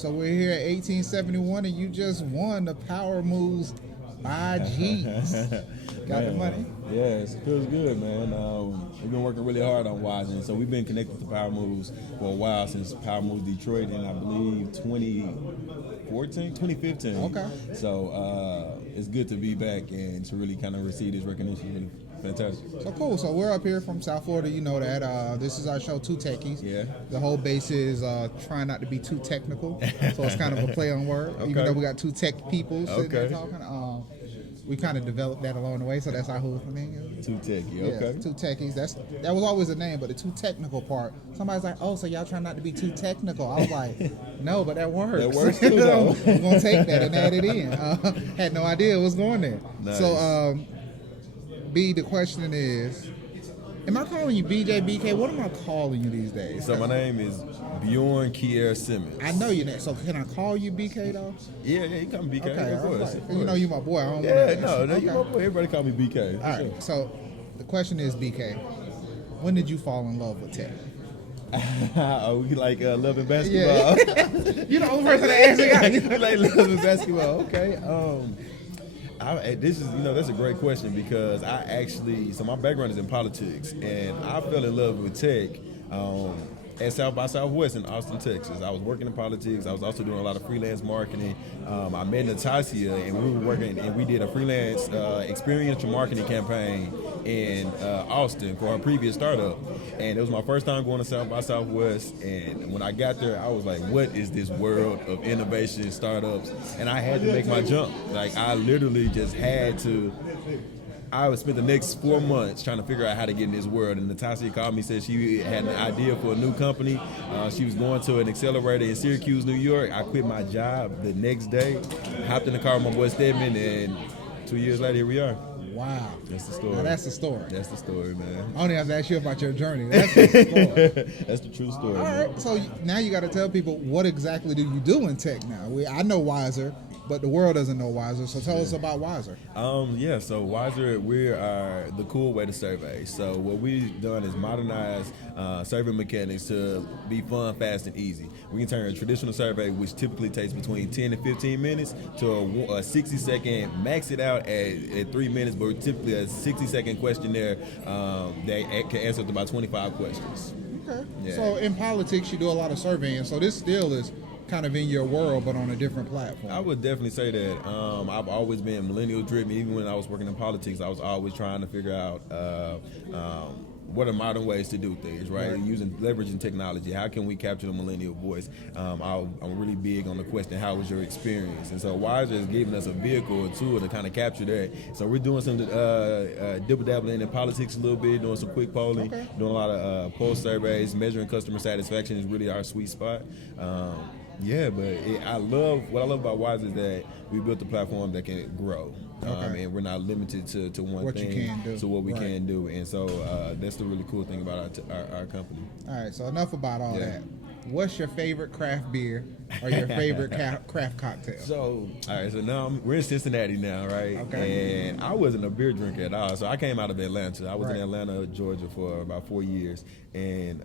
So we're here at 1871, and you just won the Power Moves by G's. Got the money? Yeah, it feels good, man. We've been working really hard on Wyzerr, so we've been connected to Power Moves for a while, since Power Moves Detroit in, I believe, 2015. Okay. So it's good to be back and to really kind of receive this recognition. Really fantastic. So cool. So we're up here from South Florida. You know that. This is our show, 2Techies. Yeah. The whole base is trying not to be too technical. So it's kind of a play on word. Okay. Even though we got two tech people sitting there Okay. talking. We kind of developed that along the way, so that's our whole thing. 2Techies, okay. Yeah, 2Techies. That was always a name, but the too technical part. Somebody's like, "Oh, so y'all trying not to be too technical?" I was like, "No, but that works. That works too, though. We're gonna take that and add it in." Had no idea it was going there. Nice. So, B, the question is, am I calling you BJ, BK? What am I calling you these days? So my name is Bjorn Simmons. I know your name, so can I call you BK though? Yeah, you call me BK. Okay, of course. you know you my boy. I don't Yeah, wanna, no, you my boy. Everybody call me BK. All right, so the question is, BK, when did you fall in love with tech? Are we like loving basketball? Yeah. You the only person that actually got it. We like loving basketball. Okay. This is, that's a great question, because so my background is in politics, and I fell in love with tech at South by Southwest in Austin, Texas. I was working in politics. I was also doing a lot of freelance marketing. I met Natasha, and we were working, and we did a freelance experiential marketing campaign in Austin for our previous startup. And it was my first time going to South by Southwest. And when I got there, I was like, what is this world of innovation startups? And I had to make my jump. Like, I literally just had to. I would spend the next 4 months trying to figure out how to get in this world. And Natasha called me, said she had an idea for a new company. She was going to an accelerator in Syracuse, New York. I quit my job the next day, hopped in the car with my boy Stedman, and 2 years later, here we are. Wow. That's the story. Now that's the story. That's the story, man. I only have to ask you about your journey. That's the story. That's the true story. All right, so now you got to tell people, what exactly do you do in tech now? I know Wyzerr, but the world doesn't know Wyzerr, so tell us about Wyzerr. So Wyzerr, we are the cool way to survey. So what we've done is modernize survey mechanics to be fun, fast, and easy. We can turn a traditional survey, which typically takes between 10 and 15 minutes, to a 60-second, max it out at 3 minutes, but typically a 60-second questionnaire that can answer up to about 25 questions. Okay. Yeah. So in politics, you do a lot of surveying, so this still is kind of in your world, but on a different platform. I would definitely say that. I've always been millennial driven. Even when I was working in politics, I was always trying to figure out what are modern ways to do things, right? Leveraging technology. How can we capture the millennial voice? I'm really big on the question, how was your experience? And so Wyzerr is giving us a vehicle or tool to kind of capture that. So we're doing some dibble-dabbling in politics a little bit, doing some quick polling, doing a lot of poll surveys, measuring customer satisfaction is really our sweet spot. What I love about Wyzerr is that we built a platform that can grow. And we're not limited to one what thing, you can do. to what we can do. And so that's the really cool thing about our company. All right, so enough about all that. What's your favorite craft beer or your favorite craft cocktail? So, all right, so now we're in Cincinnati now, right? Okay. And I wasn't a beer drinker at all. So I came out of Atlanta. I was in Atlanta, Georgia for about 4 years. And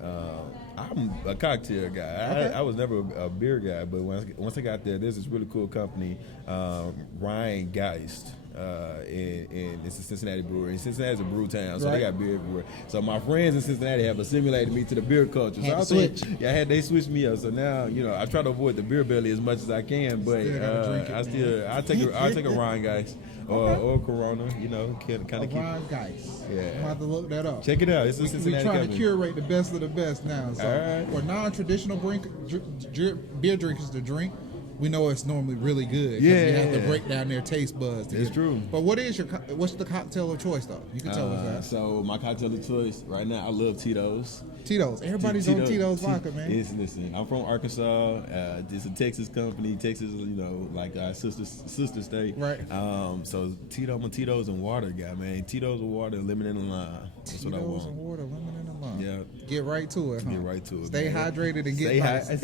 I'm a cocktail guy. I was never a beer guy, but once I got there, there's this really cool company, Ryan Geist. And it's a Cincinnati brewery. And Cincinnati's a brew town, so they got beer everywhere. So my friends in Cincinnati have assimilated me to the beer culture. So they switched me up. So now, I try to avoid the beer belly as much as I can, but I take a Ryan Geist or Corona, kind of keep. Ryan Geist. Yeah. I'm about to look that up. Check it out. It's a Cincinnati We're trying company. to curate the best of the best now. So for non-traditional beer drinkers to drink, we know it's normally really good. You have to break down their taste buds. It's true. But what's the cocktail of choice though? You can tell us that. So my cocktail of choice right now, I love Tito's. Tito's. Everybody's on Tito's vodka, man. Listen, I'm from Arkansas. It's a Texas company. Texas, like our sister state. Right. So I'm a Tito's and water guy, man. Tito's with water, lemon and lime. That's what I want. Tito's and water, lemon and lime. Yeah. Get right to it. Huh? Get right to it. Stay hydrated and Stay get nice.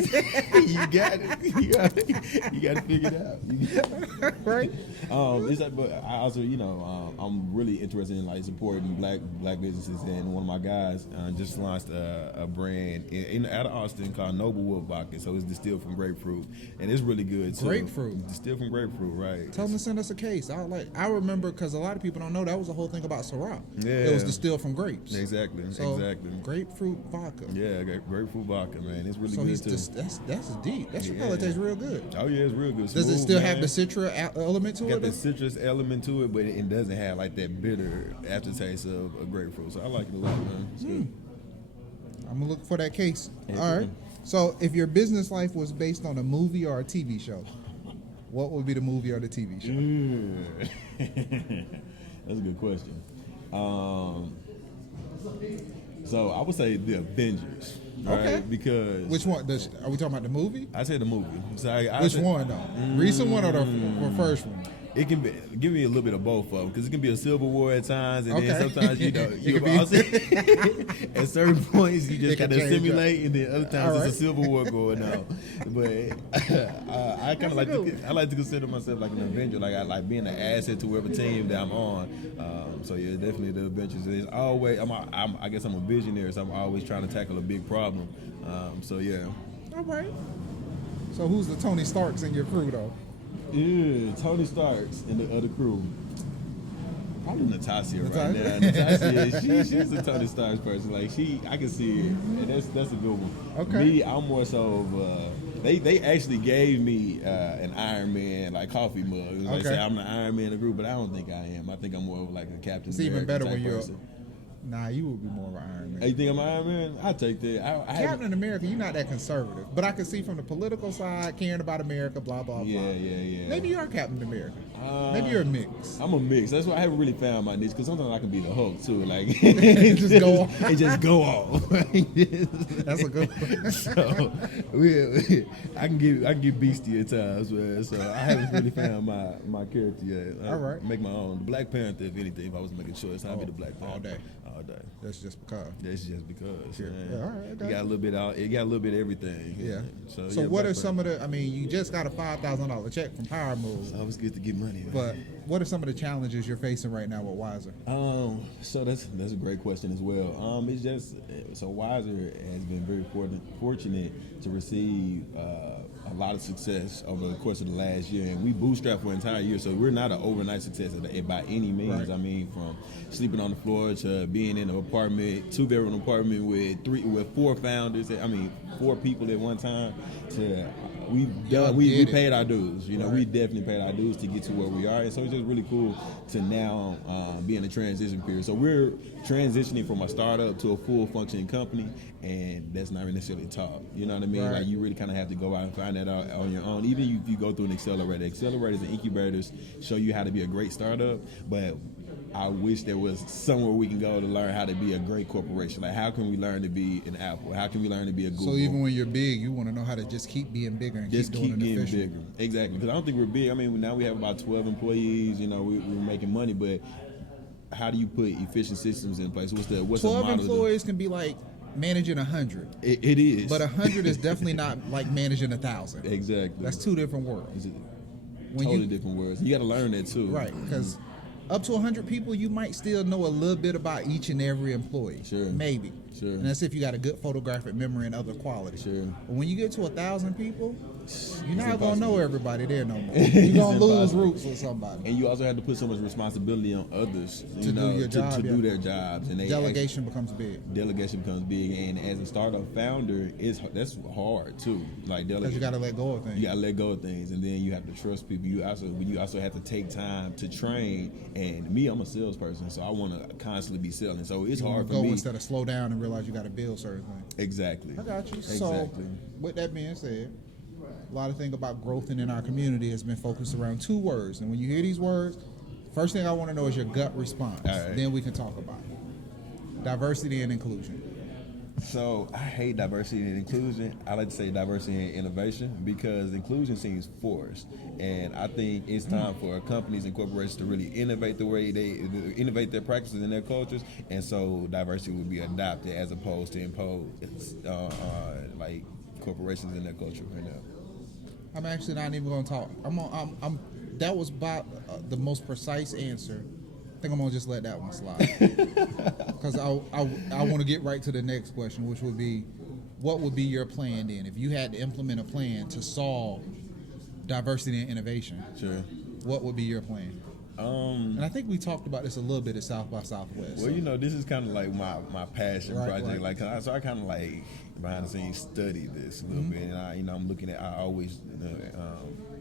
You got it. You got it. You got to figure it out. Right. It's like, but I also, I'm really interested in like supporting black businesses, and one of my guys just launched a brand out of Austin called Noble Wood Vodka. So it's distilled from grapefruit, and it's really good too. Grapefruit. Distilled from grapefruit, right? Tell them to send us a case. I remember because a lot of people don't know that was the whole thing about Ciroc. Yeah. It was distilled from grapes. Exactly. So, exactly. Grapefruit vodka. Yeah, grapefruit vodka, man. It's really So good too. that's deep. That should probably taste real good. Oh yeah, it's real good. Does it Smooth, still man. have the citra element to Got it? the citrus element to it, but it doesn't have like that bitter aftertaste of a grapefruit. So I like it a lot, man. It's good. I'm gonna look for that case. Yeah. All right. So if your business life was based on a movie or a TV show, what would be the movie or the TV show? That's a good question. So I would say the Avengers. Right? Okay. Because Which one? Are we talking about the movie? I say the movie. So I Which say, one though? Recent one or the first one? It can be give me a little bit of both of them because it can be a Civil War at times, and then sometimes It you could be- also, at certain points you just It got can to change simulate, and then other times All it's a Civil War going on. But I kind of like I like to consider myself like an Avenger, like I like being an asset to whatever team that I'm on. So yeah, definitely the Avengers. It's always I guess I'm a visionary, so I'm always trying to tackle a big problem. So yeah. All right. So who's the Tony Starks in your crew though? Yeah, Tony Starks and the other crew. Probably Natasha right Natasha? now. Natasha, she's the Tony Starks person. Like I can see it, and that's a good one. Okay. Me, I'm more so of. They actually gave me an Iron Man like coffee mug. Like Okay. say I'm the Iron Man of the group, but I don't think I am. I think I'm more of like a Captain. It's even America better type when you're. person. Nah, you would be more of an Iron Man. Hey, you think I'm Iron Man? I take that. I Captain America, you're not that conservative, but I can see from the political side, caring about America, blah blah blah. Yeah. Maybe you are Captain America. Maybe you're a mix. I'm a mix. That's why I haven't really found my niche because sometimes I can be the Hulk too. Like Just go off. It just go off. That's a good one. So I can get beastie at times, man. So I haven't really found my character yet. All right. Make my own. Black Panther, if anything. If I was to make a choice, I'd be the Black Panther all day. All day. That's just because. That's just because. Yeah. Man. Yeah, all right, I got You got a little bit out. It got a little bit of everything. Yeah. So So yeah, what Black are some of the? I mean, you just got a $5,000 check from Power Move, Panther. Always good to get money, man. but what are some of the challenges you're facing right now with Wyzerr? So that's a great question as well. It's just so Wyzerr has been very fortunate to receive a lot of success over the course of the last year, and we bootstrapped for an entire year. So we're not an overnight success by any means. Right. I mean, from sleeping on the floor to being in an apartment, 2-bedroom apartment with 4 founders. I mean, 4 people at one time. To we paid our dues. You know, Right. we definitely paid our dues to get to where we are, and so it's just really cool to now be in a transition period. So we're transitioning from a startup to a full functioning company, and that's not necessarily taught. You know what I mean? Right. Like you really kind of have to go out and find that out on your own. Even if you go through an accelerator, accelerators and incubators show you how to be a great startup, but I wish there was somewhere we can go to learn how to be a great corporation. Like, how can we learn to be an Apple? How can we learn to be a Google? So even when you're big, you want to know how to just keep being bigger and just keep keep doing it getting efficient. bigger. Exactly. Because I don't think we're big. I mean, now we have about 12 employees. You know, we're making money, but how do you put efficient systems in place? What's the 12 model? employees can be like managing 100, It is. but 100 is definitely not like managing 1,000. Exactly. That's 2 different worlds. It's When totally you different words. You got to learn that too. right, because up to 100 people, you might still know a little bit about each and every employee. Sure. Maybe. Sure. And that's if you got a good photographic memory and other qualities. Sure. But when you get to 1,000 people, you're not impossible. gonna know everybody there no more. You're gonna lose impossible. roots with somebody. And you also have to put so much responsibility on others To do your job, to yeah. do their jobs. And they Delegation becomes big delegation becomes big, and as a startup founder, that's hard too. Like because you got to let go of things. You gotta let go of things, and then you have to trust people. You also have to take time to train. And me, I'm a salesperson, so I want to constantly be selling. So it's You hard wanna for go me. instead of slow down and realize you got to build certain things. Exactly. I got you. Exactly. So, with that being said, a lot of things about growth in our community has been focused around 2 words. And when you hear these words, first thing I want to know is your gut response. All right. Then we can talk about it. Diversity and inclusion. So I hate diversity and inclusion. I like to say diversity and innovation because inclusion seems forced, and I think it's time for companies and corporations to really innovate the way they innovate their practices and their cultures, and so diversity would be adopted as opposed to imposed, like corporations in their culture right now. I'm actually not even gonna talk. That was about the most precise answer. I think I'm gonna just let that one slide because I want to get right to the next question, which would be, what would be your plan then if you had to implement a plan to solve diversity and innovation? Sure. What would be your plan? And I think we talked about this a little bit at South by Southwest. Well, this is kind of like my passion project. Right. Like, so I kind of like behind the scenes study this a little bit, and I'm looking at, I always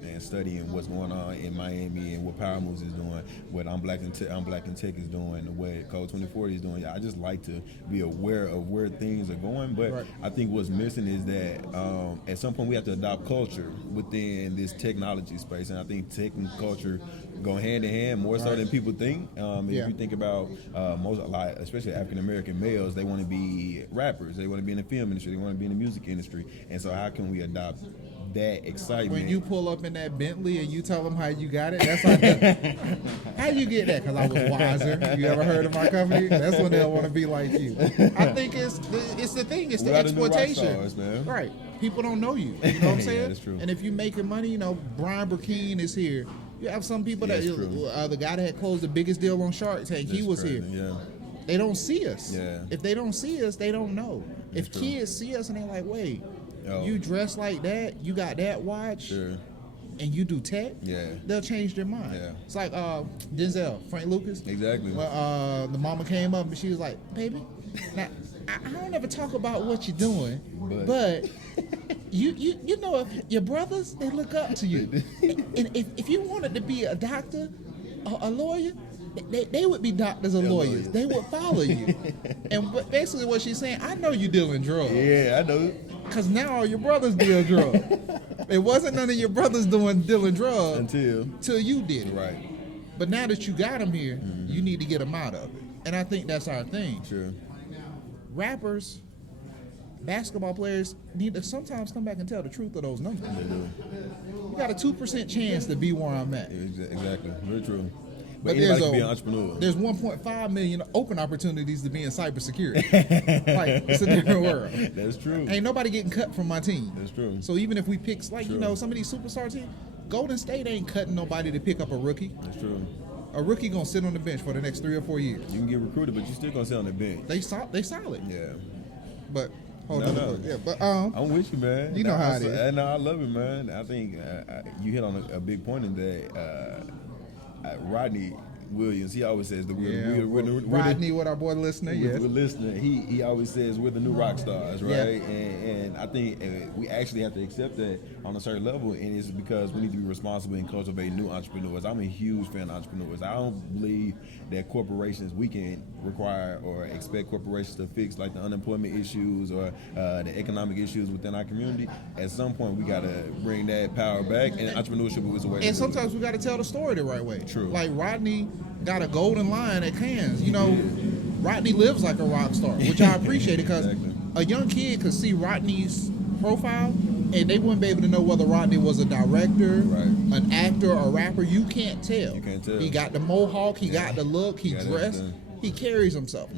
and studying what's going on in Miami and what Power Moves is doing, what I'm Black in Tech is doing, what Code 2040 is doing. I just like to be aware of where things are going, but I think what's missing is that at some point we have to adopt culture within this technology space, and I think tech and culture go hand in hand more so than people think. If you think about especially African American males, they want to be rappers, they want to be in the film industry, they want to be in the music industry, and so how can we adopt that excitement? When you pull up in that Bentley and you tell them how you got it, that's like how you get that? Because I was Wyzerr. You ever heard of my company? That's when they'll want to be like you. I think it's the thing. It's the exploitation. The new rock stars, man. Right. People don't know you. You know what I'm saying? Yeah, that's true. And if you making money, Brian Burkeen is here. You have some people that the guy that had closed the biggest deal on Shark Tank, he was here. Yeah. They don't see us. Yeah. If they don't see us, they don't know. That's if true. kids see us and they're like, wait, you dress like that, you got that watch, and you do tech, they'll change their mind. Yeah. It's like Denzel, Frank Lucas. Exactly. Well, the mama came up and she was like, baby, now, I don't ever talk about what you're doing, but you know, if your brothers, they look up to you. And if you wanted to be a doctor or a lawyer, they would be doctors or lawyers. They would follow you. And basically what she's saying, I know you dealing drugs. Yeah, I know. Because now all your brothers deal drugs. It wasn't none of your brothers dealing drugs until you did it. Right. But now that you got them here, you need to get them out of it. And I think that's our thing. Sure. Rappers, basketball players need to sometimes come back and tell the truth of those numbers. They do. You got a 2% chance to be where I'm at. Exactly. Very true. But anybody can be an entrepreneur. There's 1.5 million open opportunities to be in cybersecurity. Like, it's a different world. That's true. Ain't nobody getting cut from my team. That's true. So even if we pick, some of these superstar teams, Golden State ain't cutting nobody to pick up a rookie. That's true. A rookie gonna sit on the bench for the next 3 or 4 years. You can get recruited, but you still gonna sit on the bench. They solid. Yeah. But hold on. Yeah, but I'm with you, man. You know how it is. No, I love it, man. I think you hit on a big point in that. Rodney Williams, he always says Rodney, what our boy listener, we're listening. He always says we're the new rock stars, right? Yeah. And I think we actually have to accept that on a certain level, and it's because we need to be responsible and cultivate new entrepreneurs. I'm a huge fan of entrepreneurs. I don't believe that corporations, we can require or expect corporations to fix like the unemployment issues or the economic issues within our community. At some point, we got to bring that power back, and entrepreneurship is a way. And sometimes we got to tell the story the right way. True. Like Rodney got a golden line at Cannes. Rodney lives like a rock star, which I appreciate because a young kid could see Rodney's profile and they wouldn't be able to know whether Rodney was a director, an actor, or a rapper. You can't tell. He got the mohawk, he got the look, he dressed, he carries himself.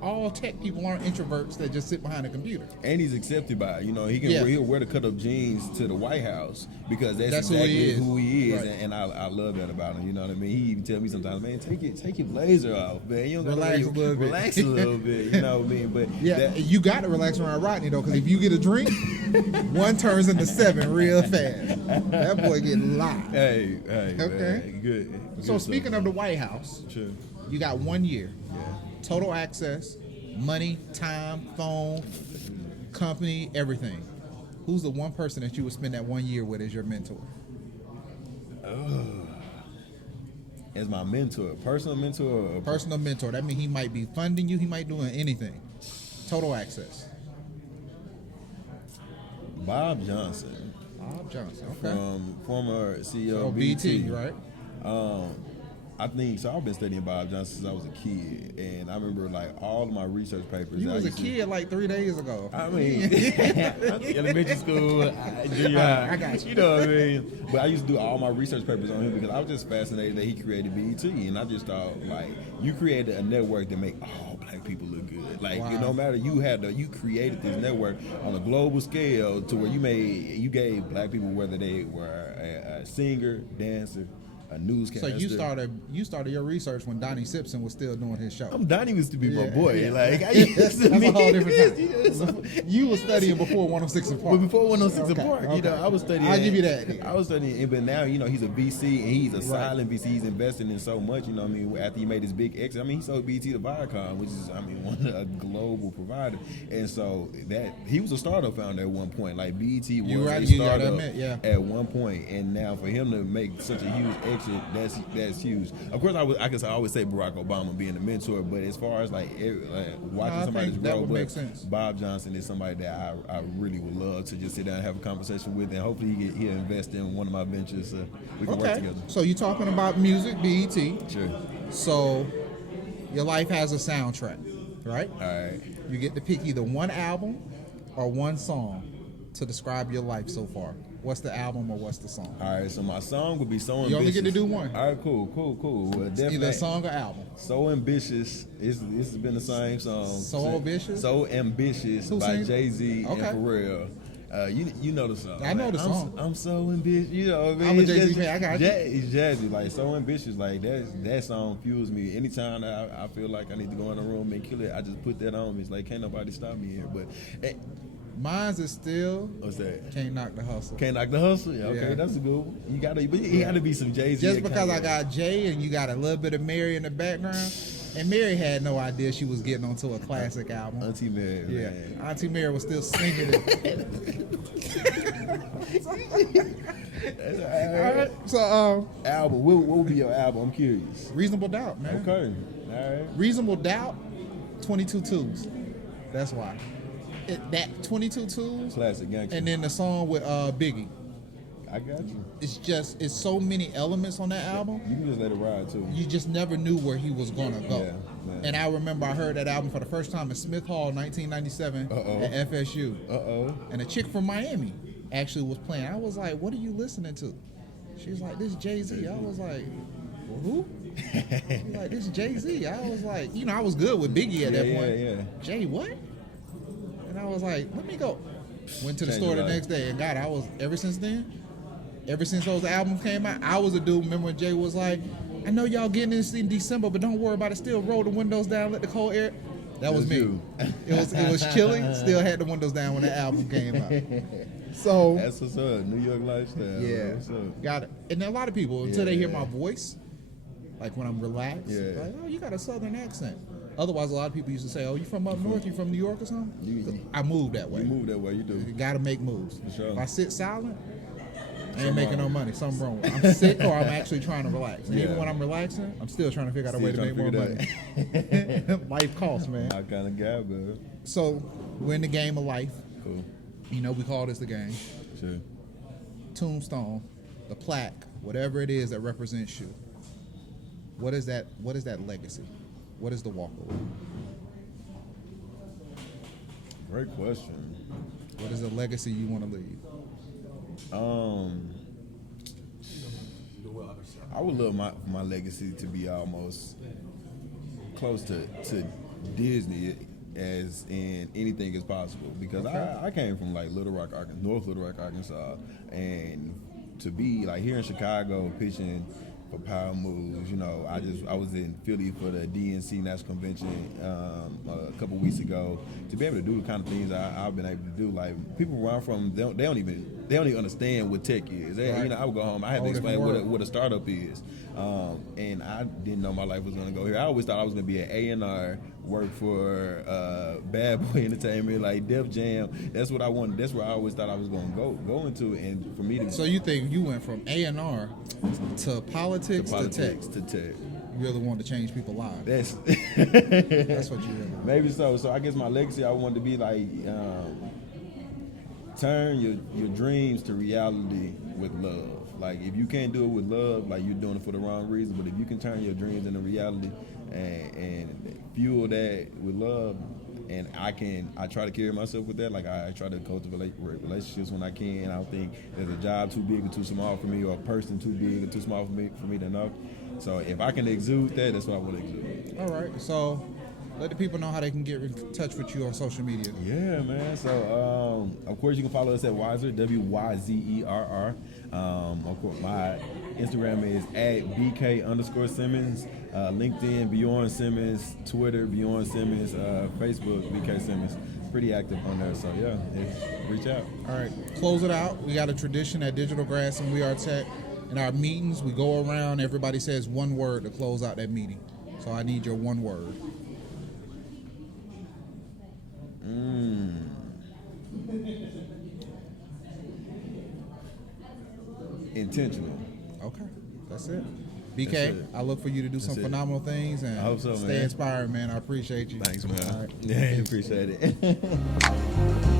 All tech people aren't introverts that just sit behind a computer. And he's accepted by it. He'll wear the cut up jeans to the White House because that's exactly who he is. Right. And I love that about him. You know what I mean? He even tell me sometimes, man, take your blazer off, man. You don't relax a little bit. You know what I mean? But you got to relax around Rodney though, because if you get a drink, 1 turns into 7 real fast. That boy get locked. Hey, okay, man. Good. So speaking of the White House, you got 1 year. Total access, money, time, phone, company, everything. Who's the one person that you would spend that 1 year with as your mentor? As my mentor, personal mentor? Personal mentor. That means he might be funding you. He might be doing anything. Total access. Bob Johnson. Okay. From former CEO of BT. right? I think so. I've been studying Bob Johnson since I was a kid, and I remember like all of my research papers. You was a kid like 3 days ago. I mean, elementary school, junior high. I got you. You know what I mean? But I used to do all my research papers on him because I was just fascinated that he created BET, and I just thought like you created a network that make all black people look good. Like Wow. no matter you created this network on a global scale to where you gave black people, whether they were a singer, dancer, a newscaster. So you started your research when Donnie Simpson was still doing his show. Donnie used to be my boy. Yeah. Like I used to That's a whole different time. You were studying before 106 and Park. But before 106 Okay, and Park, okay. I was studying. I'll give you that. I was studying, but now he's a VC and he's a silent VC. He's investing in so much. What I mean, after he made his big exit, he sold BT to Viacom, which is one of a global provider. And so that he was a startup founder at one point. Like BT was a startup at one point, and now for him to make such a huge exit, that's huge. Of course, I guess I always say Barack Obama being a mentor, but as far as watching somebody's growth, Bob Johnson is somebody that I really would love to just sit down and have a conversation with, and hopefully he'll invest in one of my ventures. We can work together. So you're talking about music, BET. Sure. So your life has a soundtrack, right? All right. You get to pick either one album or one song to describe your life so far. What's the album or what's the song? All right, so my song would be So Ambitious. You only get to do one. All right, cool. Well, definitely. Either a song or album. So Ambitious. This has been the same song. So Ambitious? So Ambitious Who by sings? Jay-Z Okay. and Pharrell. You know the song. I know the song. I'm so ambitious. You know what I mean? I'm a Jay-Z fan. I got you. It's jazzy. Like So Ambitious. Like that song fuels me. Anytime that I feel like I need to go in the room and kill it, I just put that on. It's like can't nobody stop me here. But Mine's is still what's that? Can't Knock the Hustle. Can't Knock the Hustle. Yeah, okay, Yeah. that's a good one. You gotta be some Jay-Z. Just because I got Jay and you got a little bit of Mary in the background, and Mary had no idea she was getting onto a classic album. Auntie Mary. Yeah, Man. Auntie Mary was still singing it. All right, so Album. What would be your album? I'm curious. Reasonable Doubt, man. Okay. All right. Reasonable Doubt, 22 Twos. That's why. That 22 Twos, Classic gangster. and then the song with Biggie. I got you. It's so many elements on that album. You can just let it ride too. You just never knew where he was gonna go. Yeah. And I remember I heard that album for the first time in Smith Hall, 1997, at FSU. And a chick from Miami actually was playing. I was like, "What are you listening to?" She was like, "This Jay-Z." I was like, well, "Who?" She's like, "This Jay-Z." I was like, I was good with Biggie at that point. Yeah. Jay, what? And I was like, "Let me go." Went to the Change store your the life. next day, and God, ever since those albums came out, I was a dude. Remember when Jay was like, "I know y'all getting this in December, but don't worry about it. Still roll the windows down, let the cold air." That was me. you. It was chilly. Still had the windows down when the album came out. So That's what's up. New York lifestyle. yeah, What's up? got it. And a lot of people until they hear my voice, like when I'm relaxed, Yeah. like, "Oh, you got a southern accent." Otherwise, a lot of people used to say, "Oh, you from up north? You from New York or something?" 'Cause I moved that way. You move that way. You do. You gotta make moves. For sure. If I sit silent, I ain't making no money. Something wrong. I'm sick or I'm actually trying to relax. And even when I'm relaxing, I'm still trying to figure out a way to make more money. Life costs, man. My kind of guy, bro. So we're in the game of life. Cool. We call this the game. Sure. Tombstone, the plaque, whatever it is that represents you. What is that legacy? What is the walkaway? Great question. What is the legacy you want to leave? I would love my legacy to be almost close to Disney as in anything is possible because I came from like Little Rock, North Little Rock, Arkansas, and to be like here in Chicago pitching for Power Moves, I was in Philly for the DNC National Convention a couple weeks ago. To be able to do the kind of things I've been able to do, like people where I'm from, they don't even understand what tech is. Right. I would go home, I had to explain what a startup is, and I didn't know my life was going to go here. I always thought I was going to be an A&R, work for Bad Boy Entertainment, like Def Jam. That's what I wanted. That's where I always thought I was going to go into, and for me to. So you think you went from A&R to politics to tech? To tech. You really wanted to change people's lives. That's That's what you really want. maybe so. So I guess my legacy, I wanted to be like turn your dreams to reality with love. Like if you can't do it with love, like you're doing it for the wrong reason. But if you can turn your dreams into reality and fuel that with love, and I try to carry myself with that. Like I try to cultivate relationships when I can. I don't think there's a job too big or too small for me, or a person too big or too small for me to know. So if I can exude that, that's what I want to exude. All right. So let the people know how they can get in touch with you on social media. Yeah, man. So, of course, you can follow us at Wyzerr, Wyzerr. Of course, my Instagram is @BK_Simmons, LinkedIn, Bjorn Simmons, Twitter, Bjorn Simmons, Facebook, BK Simmons. Pretty active on there. So, yeah, reach out. All right. Close it out. We got a tradition at Digital Grass and We Are Tech. In our meetings, we go around, everybody says one word to close out that meeting. So I need your one word. Intentional. Okay, that's it. BK, That's it. I look for you to do some phenomenal things and I hope so, stay man. inspired, man. I appreciate you. Thanks, man. All right. Yeah, appreciate it.